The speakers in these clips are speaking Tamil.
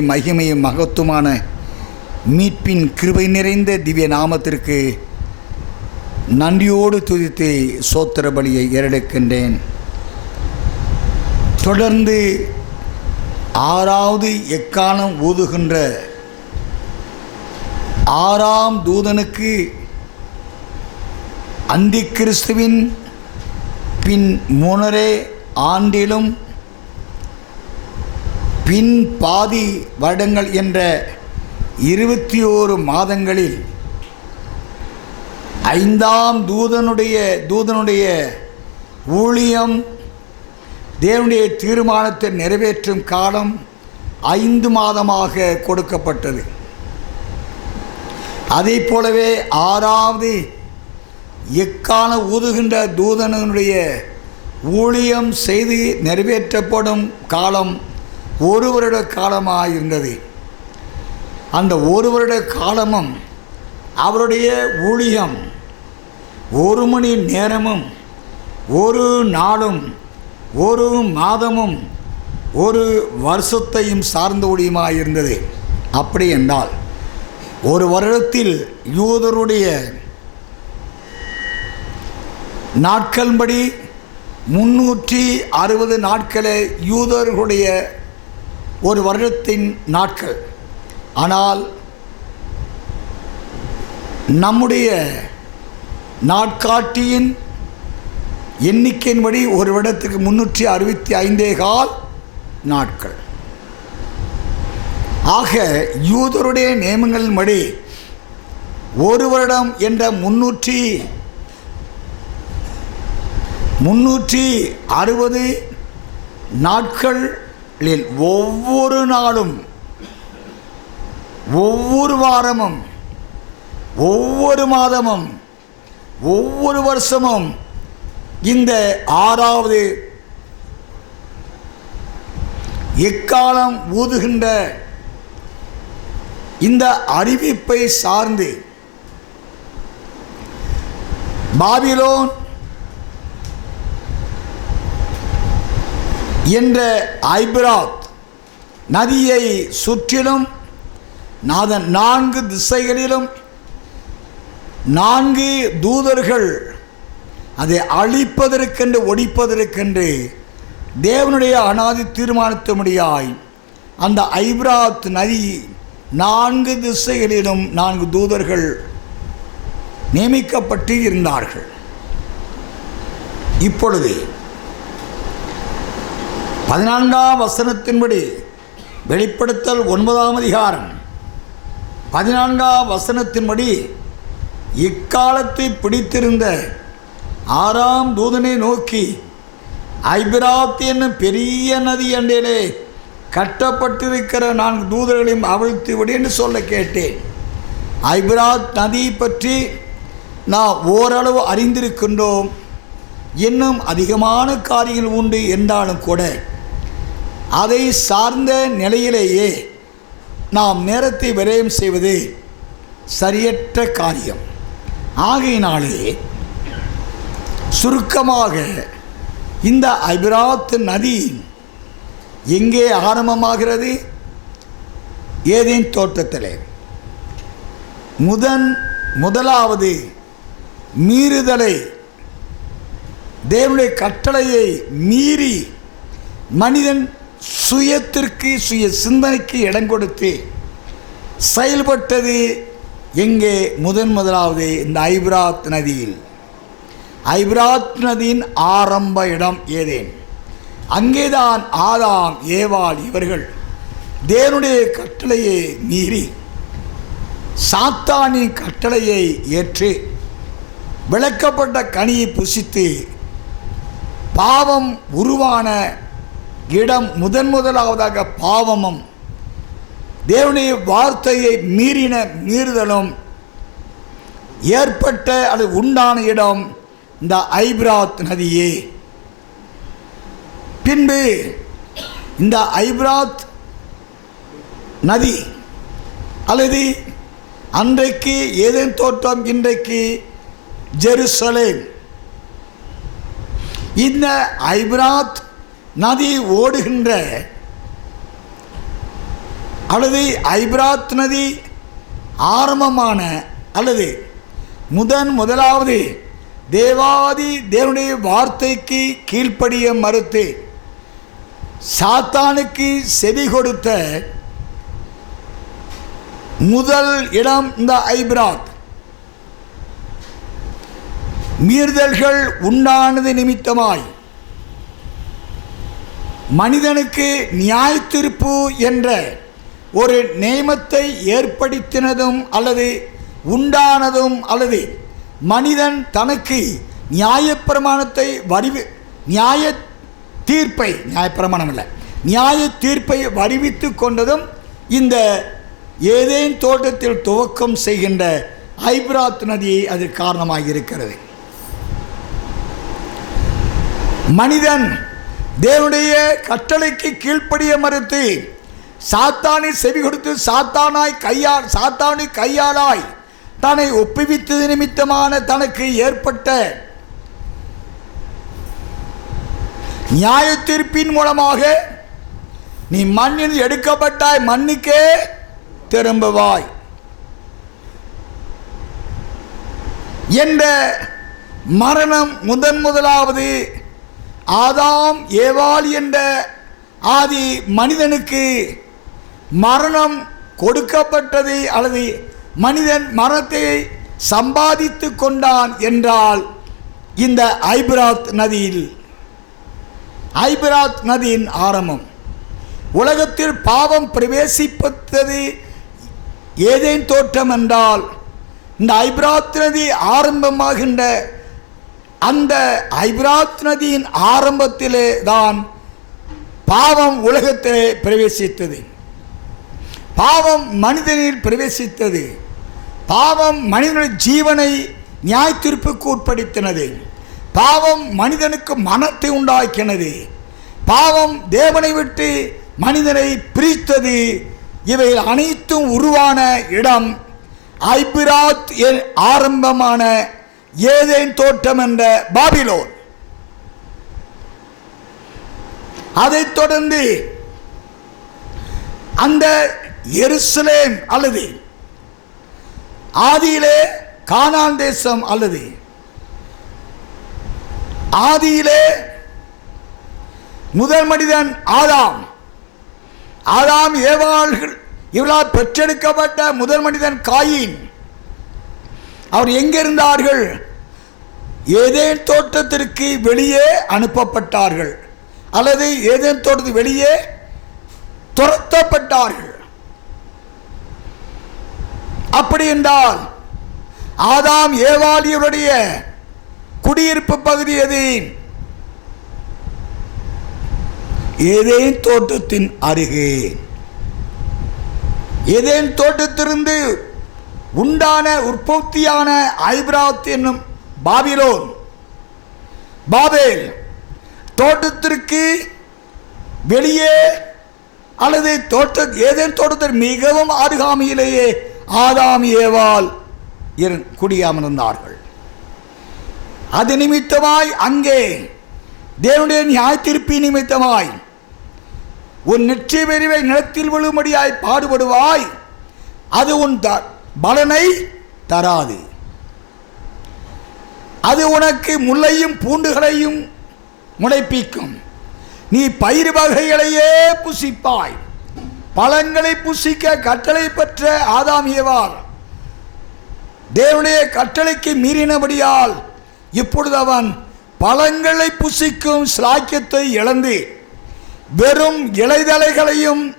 மகிமையும் மகத்துவமான மீட்பின் கிருபை நிறைந்த திவ்ய நாமத்திற்கு நன்றியோடு துதித்து சோத்திர பலியை ஏறெடுக்கின்றேன். தொடர்ந்து ஆறாவது எக்காலம் ஊதுகின்ற ஆறாம் தூதனுக்கு அந்தி கிறிஸ்துவின் பின் முனரே ஆண்டிலும் பின் பாதி வருடங்கள் என்ற இருபத்தி ஓரு மாதங்களில் ஐந்தாம் தூதனுடைய தூதனுடைய ஊழியம் தேவனுடைய தீர்மானத்தை நிறைவேற்றும் காலம் ஐந்து மாதமாக கொடுக்கப்பட்டது. அதே போலவே ஆறாவது எக்கான ஊதுகின்ற தூதனுடைய ஊழியம் செய்து நிறைவேற்றப்படும் காலம் ஒரு வருட காலமாக இருந்தது. அந்த ஒரு வருட காலமும் அவருடைய ஊழியம் ஒரு மணி நேரமும் ஒரு நாளும் ஒரு மாதமும் ஒரு வருஷத்தையும் சார்ந்த ஊழியமாக இருந்தது. அப்படி என்றால் ஒரு வருடத்தில் யூதருடைய நாட்கள்படி முன்னூற்றி அறுபது நாட்களே யூதர்களுடைய ஒரு வருடத்தின் நாட்கள். ஆனால் நம்முடைய நாட்காட்டியின் எண்ணிக்கையின்படி ஒரு வருடத்துக்கு முன்னூற்றி அறுபத்தி ஐந்தே கால் நாட்கள். ஆக யூதருடைய நியமங்களின்படி ஒரு வருடம் என்ற முன்னூற்றி முன்னூற்றி அறுபது நாட்கள் ஒவ்வொரு நாளும் ஒவ்வொரு வாரமும் ஒவ்வொரு மாதமும் ஒவ்வொரு வருஷமும் இந்த ஆறாவது எக்காலம் ஊதுகின்ற இந்த அறிவிப்பை சார்ந்து பாபிலோன் என்ற ஐப்ராத் நதியை சுற்றிலும் நாதன் நான்கு திசைகளிலும் நான்கு தூதர்கள் அதை அழிப்பதற்கென்று ஒடிப்பதற்கென்று தேவனுடைய அனாதி தீர்மானத்தினுடையாய் அந்த ஐப்ராத் நதி நான்கு திசைகளிலும் நான்கு தூதர்கள் நியமிக்கப்பட்டு இருந்தார்கள். இப்பொழுது பதினான்காம் வசனத்தின்படி வெளிப்படுத்தல் ஒன்பதாம் அதிகாரம். பதினான்காம் வசனத்தின்படி இக்காலத்தை பிடித்திருந்த ஆறாம் தூதனை நோக்கி ஐபிராத் என்னும் பெரிய நதி அண்டையிலே கட்டப்பட்டிருக்கிற நான்கு தூதர்களையும் அவிழ்த்து விடு என்று சொல்ல கேட்டேன். ஐபிராத் நதி பற்றி நான் ஓரளவு அறிந்திருக்கின்றோம். இன்னும் அதிகமான காரியங்கள் உண்டு என்றாலும் கூட அதை சார்ந்த நிலையிலேயே நாம் நேரத்தை விரயம் செய்வது சரியற்ற காரியம். ஆகையினாலே சுருக்கமாக இந்த ஐபிராத் நதி எங்கே ஆரம்பமாகிறது? ஏதேன் தோட்டத்தில். முதன் முதலாவது மீறுதலை தேவனுடைய கட்டளையை மீறி மனிதன் சுயத்திற்கு சுய சிந்தனைக்கு இடம் கொடுத்து செயல்பட்டது எங்கே? முதன் முதலாவது இந்த ஐப்ராத் நதியில். ஐப்ராத் நதியின் ஆரம்ப இடம் ஏதேன்? அங்கேதான் ஆதாம் ஏவாள் இவர்கள் தேவனுடைய கட்டளையை மீறி சாத்தானின் கட்டளையை ஏற்று விளக்கப்பட்ட கனியை புசித்து பாவம் உருவான இடம் முதன் முதலாவதாக பாவமும். தேவனுடைய வார்த்தையை மீறின மீறுதலும் ஏற்பட்ட அது உண்டான இடம் இந்த ஐப்ராத் நதியே. பின்பு இந்த ஐப்ராத் நதி அல்லது அன்றைக்கு ஏதேன் தோட்டம் இன்றைக்கு ஜெருசலேம். இந்த ஐப்ராத் நதி ஓடுகின்ற அல்லது ஐப்ராத் நதி ஆரம்பமான அல்லது முதன் முதலாவது தேவாதி தேவனுடைய வார்த்தைக்கு கீழ்ப்படிய மறுத்து சாத்தானுக்கு செவி கொடுத்த முதல் இடம் இந்த ஐப்ராத். மீறுதல்கள் உண்டானது நிமித்தமாய். மனிதனுக்கு நியாயத்திருப்பு என்ற ஒரு நியமத்தை ஏற்படுத்தினதும் அல்லது உண்டானதும் அல்லது மனிதன் தனக்கு நியாயப்பிரமாணத்தை வடிவு நியாய தீர்ப்பை நியாயப்பிரமாணம் இல்லை நியாய தீர்ப்பை வடிவித்து கொண்டதும் இந்த ஏதேன் தோட்டத்தில் துவக்கம் செய்கின்ற ஐப்ராத் நதியை அது காரணமாக இருக்கிறது. மனிதன் தேவனுடைய கட்டளைக்கு கீழ்ப்படிய மறுத்து சாத்தானை செவி கொடுத்து சாத்தானாய் கையால் சாத்தானு கையாளாய் தன்னை ஒப்புவித்தது நிமித்தமான தனக்கு ஏற்பட்ட நியாய தீர்ப்பின் மூலமாக நீ மண்ணில் எடுக்கப்பட்டாய் மண்ணுக்கே திரும்புவாய் என்ற மரணம் முதன் முதலாவது ஆதாம் ஏவாள் என்ற ஆதி மனிதனுக்கு மரணம் கொடுக்கப்பட்டது அல்லது மனிதன் மரணத்தை சம்பாதித்து கொண்டான் என்றால் இந்த ஐபிராத் நதியில் ஐபிராத் நதியின் ஆரம்பம். உலகத்தில் பாவம் பிரவேசிப்பது ஏதேன் தோற்றம் என்றால் இந்த ஐபிராத் நதி ஆரம்பமாகின்ற அந்த ஐபிராத் நதியின் ஆரம்பத்திலே தான் பாவம் உலகத்திலே பிரவேசித்தது. பாவம் மனிதனில் பிரவேசித்தது. பாவம் மனிதனுடைய ஜீவனை நியாயத்திருப்புக்கு உட்படுத்தினது. பாவம் மனிதனுக்கு மனத்தை உண்டாக்கினது. பாவம் தேவனை விட்டு மனிதனை பிரித்தது. இவை அனைத்தும் உருவான இடம். ஐபிராத் ஆரம்பமான ஏதேன் தோட்டம் என்ற பாபிலோன். அதைத் தொடர்ந்து அந்த எருசலேம் அல்லது ஆதியிலே கானான் தேசம் அல்லது ஆதியிலே முதல் மனிதன் ஆதாம். ஆதாம் ஏவாள்கள் இவளால் பெற்றெடுக்கப்பட்ட முதல் மனிதன் காயின். அவர் எங்கிருந்தார்கள் ஏதேன் தோட்டத்திற்கு வெளியே அனுப்பப்பட்டார்கள். அல்லது ஏதேன் தோட்டத்துக்கு வெளியே துரத்தப்பட்டார்கள். அப்படி என்றால் ஆதாம் ஏவாளியருடைய குடியிருப்பு பகுதி எது? ஏதேன் தோட்டத்தின் அருகே. ஏதேன் தோட்டத்திலிருந்து உண்டான உற்பத்தியான ஐப்ராத் என்னும் பாபிலோன் பாபேல் தோட்டத்திற்கு வெளியே அல்லது தோட்ட ஏதேன் தோட்டத்தில் மிகவும் அருகாமையிலேயே ஆதாம் ஏவால் இரு குடியமர்ந்தார்கள். அது நிமித்தமாய் அங்கே தேவனுடைய நியாய நிமித்தமாய் உன் நிச்சய வெறிவை நிலத்தில் விழும்படியாய் பாடுபடுவாய். அது உன் த பலனை தராது. அது உனக்கு முள்ளையும் பூண்டுகளையும் முளைப்பிக்கும். நீ பயிர் வகைகளையே புசிப்பாய். பழங்களை புசிக்க கட்டளை பெற்ற ஆதாம் ஏவார் தேவனுடைய கட்டளைக்கு மீறினபடியால் இப்பொழுது அவன் பழங்களை புசிக்கும் சிலாக்கியத்தை இழந்து வெறும் இலைதலைகளையும்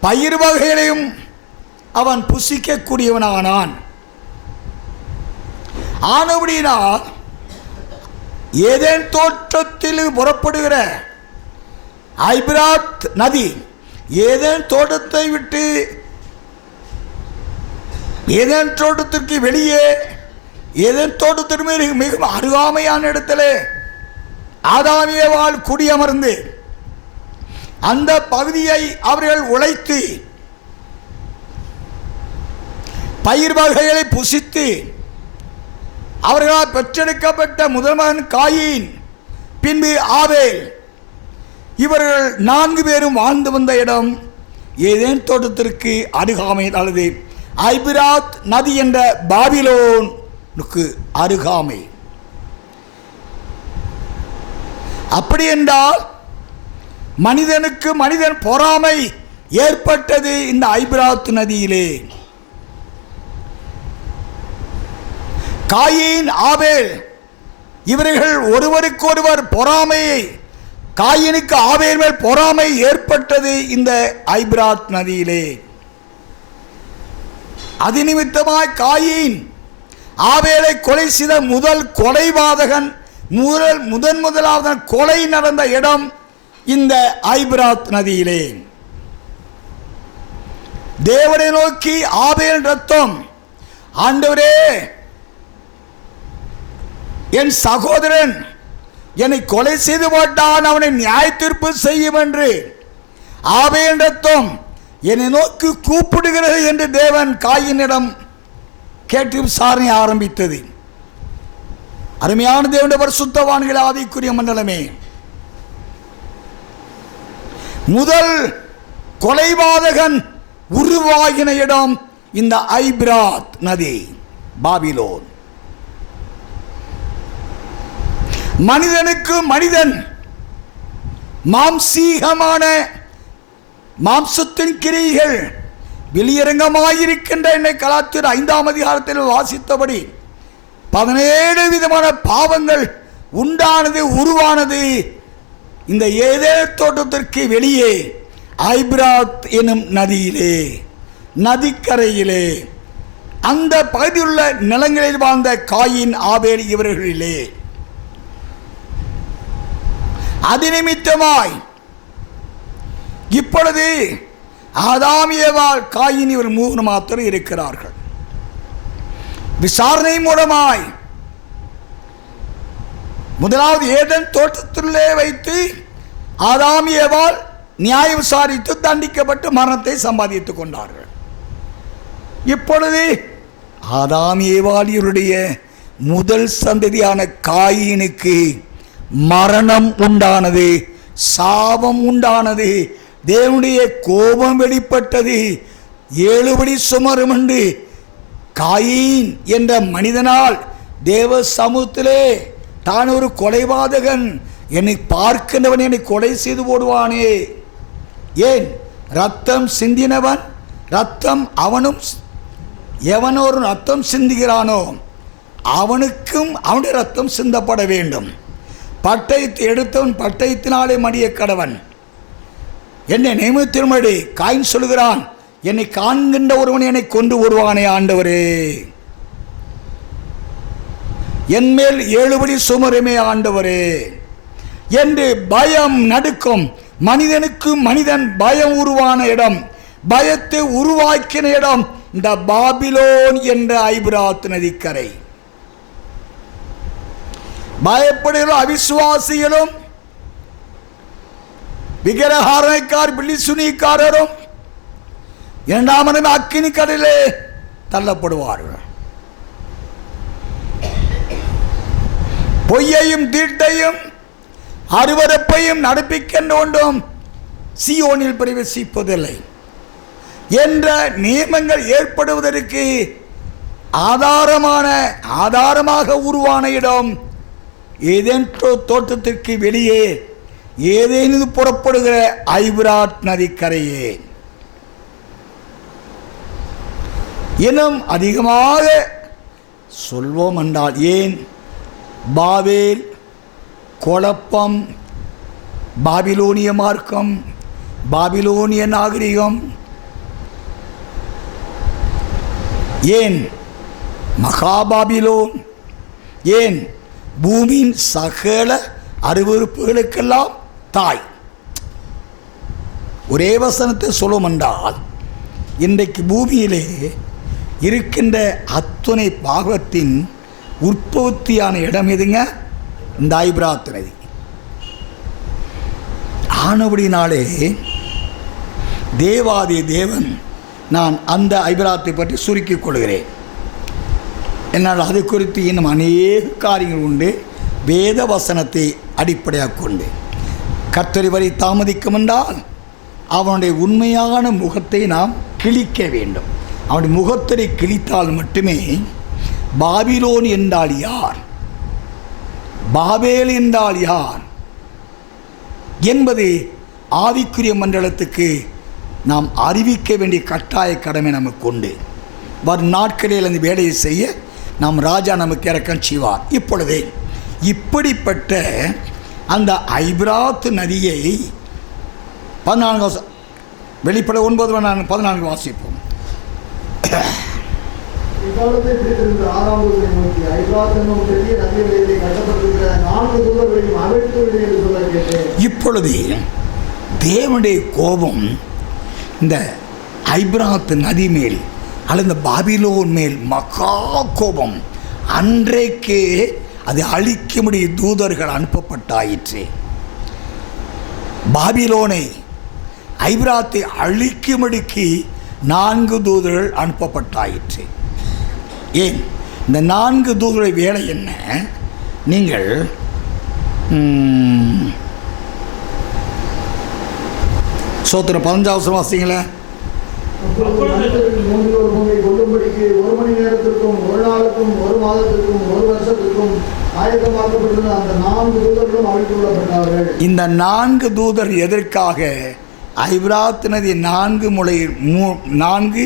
பயிர் வகைகளையும் அவன் புசிக்கக்கூடியவனானான். ஆனபடியினால் ஏதேன் தோற்றத்தில் புறப்படுகிற ஐபிராத் நதி ஏதேன் தோட்டத்தை விட்டு ஏதேன் தோட்டத்திற்கு வெளியே ஏதேன் தோட்டத்திற்கு மிக அருகாமையான இடத்துல ஆதாமியவால் குடியமர்ந்து அந்த பகுதியை அவர்கள் உழைத்து பயிர் வகைகளை புசித்து அவர்களால் பெற்றெடுக்கப்பட்ட முதல்மகன் காயின் பின்பு ஆவேல் இவர்கள் நான்கு பேரும் வாழ்ந்து வந்த இடம் ஏதேன் தோட்டத்திற்கு அருகாமையில் அல்லது ஐபிராத் நதி என்ற பாபிலோனுக்கு அருகாமை. அப்படி என்றால் மனிதனுக்கு மனிதன் பொறாமை ஏற்பட்டது இந்த ஐபிராத் நதியிலே. Cain Abel. இவர்கள் ஒருவருக்கொருவர் பொறாமையை காயினுக்கு ஆபேல் மேல் பொறாமை ஏற்பட்டது இந்த ஐபிராத் நதியிலே. அது நிமித்தமாய் காயின் ஆவேலை கொலை செய்த முதல் கொலைவாதகன் முதல் முதன் முதலாவது கொலை நடந்த இடம் இந்த ஐபிராத் நதியிலே. தேவனை நோக்கி ஆபேல் ரத்தம் ஆண்டவரே என் சகோதரன் என்னை கொலை செய்து போட்டான் அவனை நியாய தீர்ப்பு செய்யும் என்று. ஆபேல் என்னை நோக்கி கூப்பிடுகிறது என்று தேவன் காயினிடம் கேட்டு விசாரணை ஆரம்பித்தது. அருமையான தேவனுடைய சுத்தவான்கள் ஆதிக்குரிய மண்டலமே. முதல் கொலைவாதகன் உருவாகின இடம் இந்த ஐபிராத் நதி பாபிலோன். மனிதனுக்கு மனிதன். மாம்சீகமான மாம்சத்தின் கிரிகள் வெளியரங்கமாயிருக்கின்ற என்னை கலாத்திர ஐந்தாம் அதிகாரத்தில் வாசித்தபடி பதினேழு விதமான பாவங்கள் உண்டானது உருவானது. இந்த ஏதே தோட்டத்திற்கு வெளியே ஐப்ராத் எனும் நதியிலே நதிக்கரையிலே அந்த பகுதியிலுள்ள நிலங்களில் வாழ்ந்த காயின் ஆபேல் இவர்களிலே. அது நிமித்தமாய் இப்பொழுது ஆதாமியவால் காயின் இவர் மூணு மாத்திரம் இருக்கிறார்கள். விசாரணை மூலமாய் முதலாவது ஏதன் தோட்டத்திலே வைத்து ஆதாமியவால் நியாய விசாரித்து தண்டிக்கப்பட்டு மரணத்தை சம்பாதித்துக் கொண்டார்கள். இப்பொழுது ஆதாமியவாளியருடைய முதல் சந்ததியான காயினுக்கு மரணம் உண்டானது சாபம் உண்டானது தேவனுடைய கோபம் வெளிப்பட்டது ஏழுபடி சுமரும் என்று காயின் என்ற மனிதனால் தேவ சமூகத்திலே தான் ஒரு கொலைபாதகன் என்னை பார்க்கின்றவன் என்னை கொலை செய்து போடுவானே. ஏன்? ரத்தம் சிந்தினவன் ரத்தம் அவனும் எவன் ஒரு ரத்தம் சிந்துகிறானோ அவனுக்கும் அவனுடைய ரத்தம் சிந்தப்பட வேண்டும். பட்டயத்தை எடுத்தவன் பட்டயத்தினாலே மடிய கடவன். என்னை நியமித்திருமடி காயின் சொல்கிறான் என்னை காண்கின்ற ஒருவன் என்னை கொண்டு வருவானே ஆண்டவரே. என்மேல் ஏழுபடி சுமருமே ஆண்டவரே. என்று பயம் நடுக்கும் மனிதனுக்கு மனிதன் பயம் உருவான இடம் பயத்தை உருவாக்கின இடம் இந்த பாபிலோன் என்ற ஐபிராத் நதிக்கரை. பயப்படுகிற அவிசுவாசிகளும் விக்கிரகாரனைக்கார் பில்லிசுனிக்காரரும் இரண்டாமதும் அக்கினி கடலே தள்ளப்படுவார்கள். பொய்யையும் தீட்டையும் அருவருப்பையும் நடப்பிக்கின்ற ஒன்றும் சியோனில் பிரவேசிப்பதில்லை. என்ற நியமங்கள் ஏற்படுவதற்கு ஆதாரமான ஆதாரமாக உருவான இடம் ஏதேன் தோட்டத்திற்கு வெளியே ஏதேனும் புறப்படுகிற ஐபிராட் நதிக்கரையே. இன்னும் அதிகமாக சொல்வோம் என்றால் ஏன்? பாவேல் குழப்பம் பாபிலோனிய மார்க்கம் பாபிலோனிய நாகரிகம். ஏன்? மகாபாபிலோன். ஏன்? பூமியின் சகல அருவறுப்புகளுக்கெல்லாம் தாய். ஒரே வசனத்தை சொல்லும் என்றால் இன்றைக்கு பூமியிலே இருக்கின்ற அத்துணை பாகத்தின் உற்பத்தியான இடம் எதுங்க? இந்த ஐபிராத் நதி. ஆனபடினாலே தேவாதி தேவன் நான் அந்த ஐபிராத்தை பற்றி சுருக்கிக் கொள்கிறேன். என்னால் அது குறித்து இன்னும் அநேக காரியங்கள் உண்டு வேத வசனத்தை அடிப்படையாக கொண்டு கர்த்தரி வரை தாமதிக்கும் என்றால் அவனுடைய உண்மையான முகத்தை நாம் கிழிக்க வேண்டும் அவனுடைய முகத்தை கிழித்தால் மட்டுமே பாபிலோன் என்றால் யார் பாபேல் என்றால் யார் என்பது ஆவிக்குரிய மண்டலத்துக்கு நாம் அறிவிக்க வேண்டிய கட்டாய கடமை நமக்கு உண்டு வரும் நாட்களில் அந்த வேலையை செய்ய நாம் ராஜா நமக்கு இறக்கம் செய்வார். இப்பொழுது இப்படிப்பட்ட அந்த ஐப்ராத் நதியை பதினான்கு வாச வெளிப்பட ஒன்பது பதினான்கு பதினான்கு வாசிப்போம். இப்பொழுது தேவனுடைய கோபம் இந்த ஐப்ராத் நதி மேல் அல்லது இந்த பாபிலோன் மேல் மகா கோபம். அன்றைக்கே அதை அழிக்கும்படி தூதர்கள் அனுப்பப்பட்டாயிற்று. பாபிலோனை ஐபிராத்தை அழிக்கும்படிக்கு நான்கு தூதர்கள் அனுப்பப்பட்டாயிற்று. ஏன்? இந்த நான்கு தூதருடைய வேலை என்ன? நீங்கள் சோத்திர பதினஞ்சாவது வாசிங்களேன். ஒரு ஒரு மணி நேரத்திற்கும் ஒரு நாளுக்கும் ஒரு மாதத்திற்கும் ஒரு வருஷத்திற்கும் ஆயத்தமாக்கப்பட்டிருந்த அந்த நான்கு தூதர்களும் இந்த நான்கு தூதர் எதற்காக? ஐப்ராத் நதி நான்கு முறை மூ நான்கு